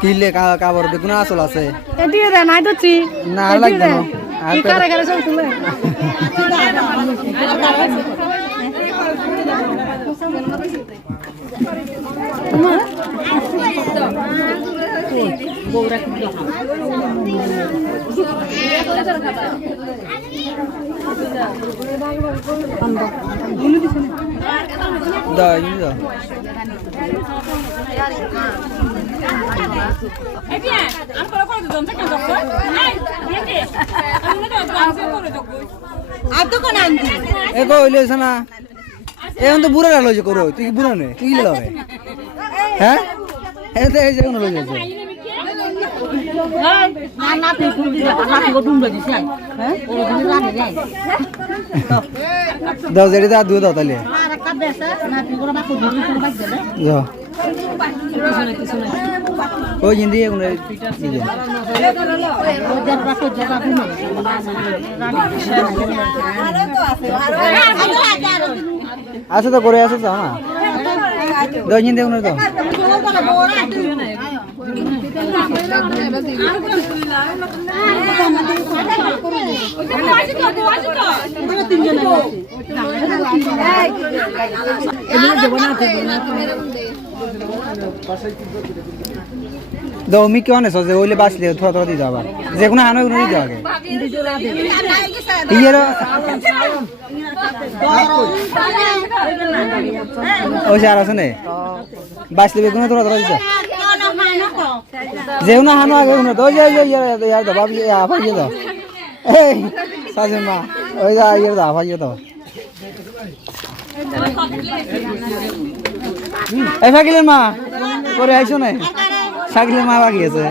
কিলে কাবর দেখুন আসল আছে এদিকে দে নাই তো চি না লাগবে না কি করে করে সব তুলে দা ইনি দা এগো হইলেছ না এখন তো বুড়া লাগলো যে করো তুই কি বুড়া নে তুই কি লাগে হ্যাঁ এই তো এই যে কোন লই যাচ্ছে না না তুই কোন দিলা না তুই গডুম দিছিস হ্যাঁ ওর দিন রাতে যাই দাও জেডি দা দুধ দাও তাহলে আর কাপ দেছে না তুই কোন বাকু দিছিস কোন বাক দেবে যাও ওই জিন্দি কোন ওদের বাকু জায়গা ঘুমে আছে তো করে আছে যাও না দাও জিন্দি কোন দাও দাও মি কেন আছে যে ওইলে বাসলে থোড়া থোড়া দিতে আবার যে কোনো হানো কোনো দিতে আগে ইয়ের ওই যে আর আছে না বাসলে কোনো থোড়া থোড়া দিতে যে কোনো হানো আগে কোনো তো যে ইয়ার দাও বাবি আফা ইয়ে দাও এই সাজে মা ওই যা ইয়ে দাও আফা ইয়ে দাও এই ফাকিলের মা করে আইছো না শাকিলের মা বাকি আছে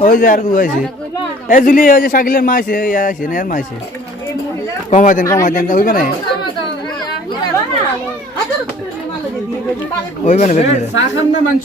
ওই যে আর দু আইছে এই জুলি ওই যে শাকিলের মা আছে ইয়া আছে না এর মা আছে কমাই দেন হইবে না হইবে না বেগুন